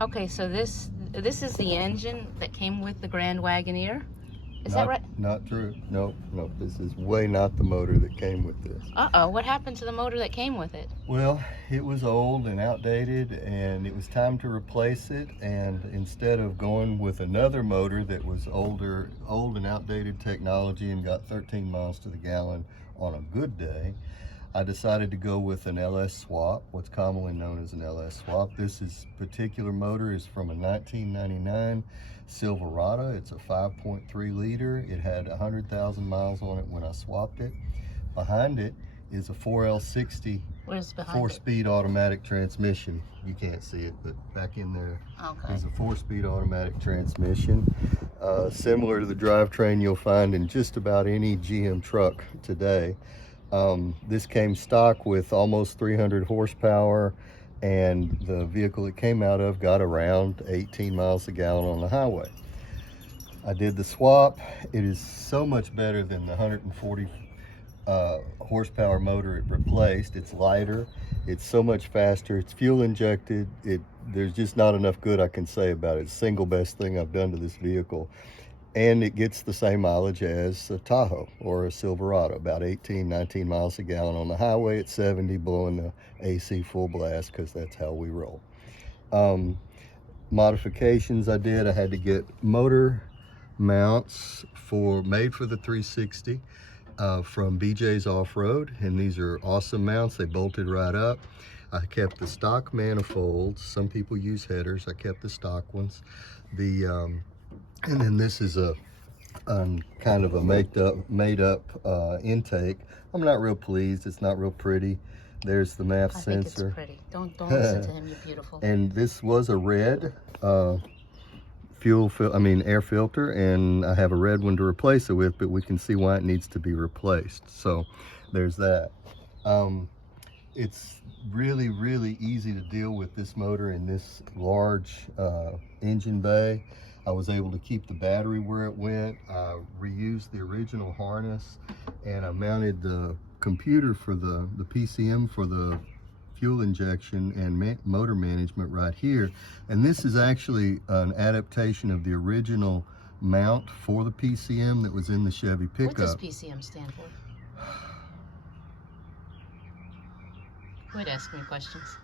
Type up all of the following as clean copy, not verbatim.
Okay, so this is the engine that came with the Grand Wagoneer. Is that right? Not true. Nope, nope. This is way not the motor that came with this. Uh-oh, what happened to the motor that came with it? Well, it was old and outdated, and it was time to replace it. And instead of going with another motor that was old and outdated technology and got 13 miles to the gallon on a good day, I decided to go with an LS swap, what's commonly known as an LS swap. This particular motor is from a 1999 Silverado. It's a 5.3 liter. It had 100,000 miles on it when I swapped it. Behind it is a 4L60 4-speed automatic transmission. You can't see it, but back in there is a 4-speed automatic transmission. Similar to the drivetrain you'll find in just about any GM truck today. This came stock with almost 300 horsepower, and the vehicle it came out of got around 18 miles a gallon on the highway. I did the swap. It is so much better than the 140 horsepower motor it replaced. It's lighter, it's so much faster, it's fuel injected. There's just not enough good I can say about it. It's the single best thing I've done to this vehicle. And it gets the same mileage as a Tahoe or a Silverado, about 18, 19 miles a gallon on the highway at 70, blowing the AC full blast, because that's how we roll. Modifications I did, I had to get motor mounts made for the 360 from BJ's Off-Road, and these are awesome mounts. They bolted right up. I kept the stock manifolds. Some people use headers. I kept the stock ones. And then this is a kind of a made up intake. I'm not real pleased. It's not real pretty. There's the MAF sensor. I think it's pretty. Don't listen to him. You're beautiful. And this was a red air filter, and I have a red one to replace it with, but we can see why it needs to be replaced. So there's that. It's really, really easy to deal with this motor in this large engine bay. I was able to keep the battery where it went. I reused the original harness, and I mounted the computer for the PCM for the fuel injection and motor management right here. And this is actually an adaptation of the original mount for the PCM that was in the Chevy pickup. What does PCM stand for? Quit asking me questions.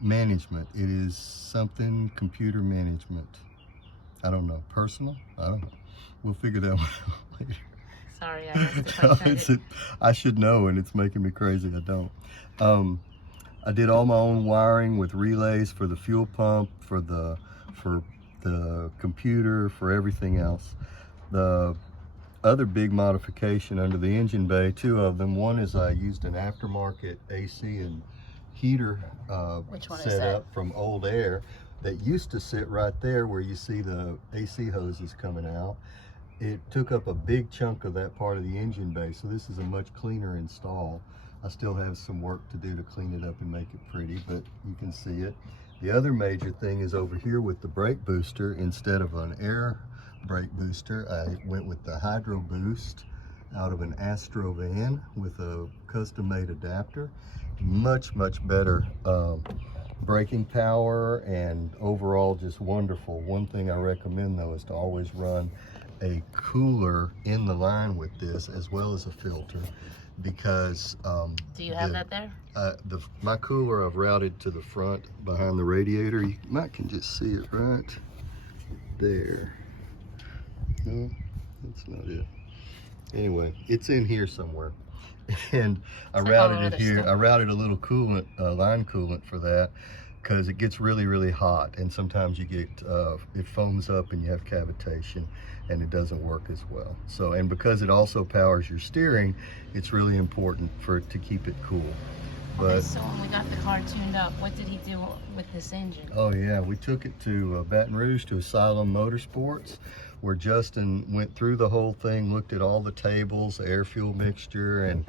Management. It is something computer management. I don't know. Personal? I don't know. We'll figure that one out later. Sorry, I asked the question. I should know, and it's making me crazy. I don't. I did all my own wiring with relays for the fuel pump, for the computer, for everything else. The other big modification under the engine bay, two of them. One is I used an aftermarket AC and heater setup from Old Air that used to sit right there where you see the AC hoses coming out. It took up a big chunk of that part of the engine bay, so this is a much cleaner install. I still have some work to do to clean it up and make it pretty, but you can see it. The other major thing is over here with the brake booster. Instead of an air brake booster, I went with the Hydro Boost out of an Astro van with a custom-made adapter. Much better braking power, and overall just wonderful. One thing I recommend though is to always run a cooler in the line with this, as well as a filter, because do you have that there? My cooler I've routed to the front behind the radiator. You can just see it right there. No, that's not it. Anyway, it's in here somewhere. And I routed it here. I routed a little coolant, line coolant for that, because it gets really hot, and sometimes you get it foams up and you have cavitation, and it doesn't work as well. So, and because it also powers your steering, it's really important for it to keep it cool. Okay, so when we got the car tuned up, what did he do with this engine? Oh yeah, we took it to Baton Rouge to Asylum Motorsports, where Justin went through the whole thing, looked at all the tables, air fuel mixture,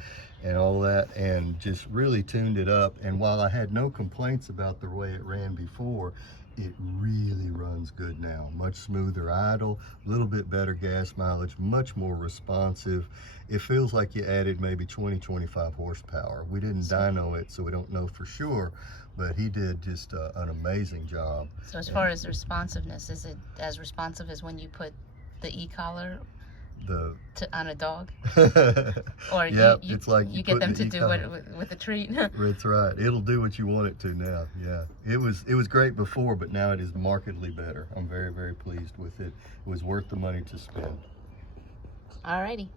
and all that, and just really tuned it up. And while I had no complaints about the way it ran before, it really runs good now. Much smoother idle, a little bit better gas mileage, much more responsive. It feels like you added maybe 20-25 horsepower. We didn't dyno it, so we don't know for sure, but he did just an amazing job. So as far as responsiveness, is it as responsive as when you put the e-collar on a dog? Or yep, you it's like you get them to do it it with the treat? That's right. It'll do what you want it to now. Yeah, it was great before, but now it is markedly better. I'm very, very pleased with it. It was worth the money to spend. Alrighty.